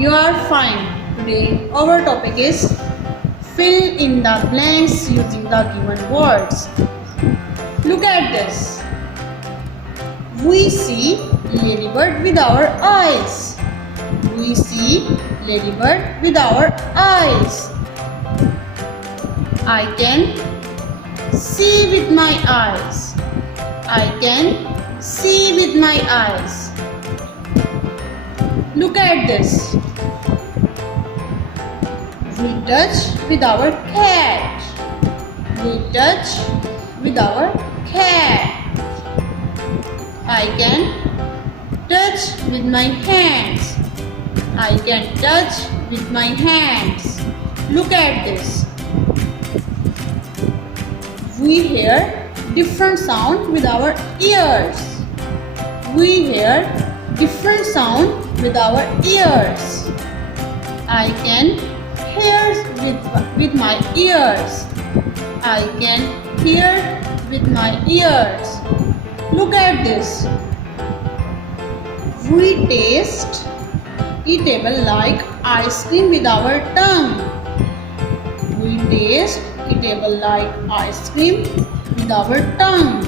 you are fine. Today our topic is fill in the blanks using the given words. Look at this. We see ladybird with our eyes. We see ladybird with our eyes. I can see with my eyes. I can see with my eyes. Look at this. We touch with our cat. We touch with our cat. I can touch with my hands. I can touch with my hands. Look at this. We hear different sound with our ears. We hear different sound with our ears. I can hear with my ears. I can hear with my ears. Look at this. We taste eatable like ice cream with our tongue. We taste eatable like ice cream with our tongue.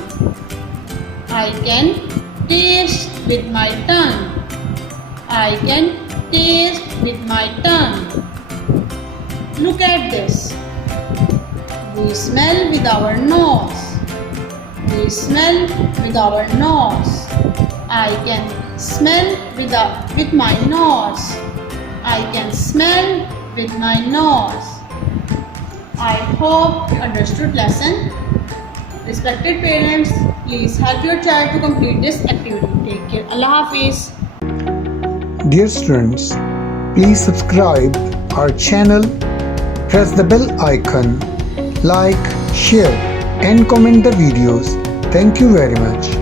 I can taste with my tongue. I can taste with my tongue. Look at this. We smell with our nose. We smell with our nose. I can smell with my nose. I can smell with my nose. I hope you understood lesson. Respected parents, please help your child to complete this activity. Take care. Allah Hafiz. Dear students, please subscribe our channel, press the bell icon, like, share and comment the videos. Thank you very much.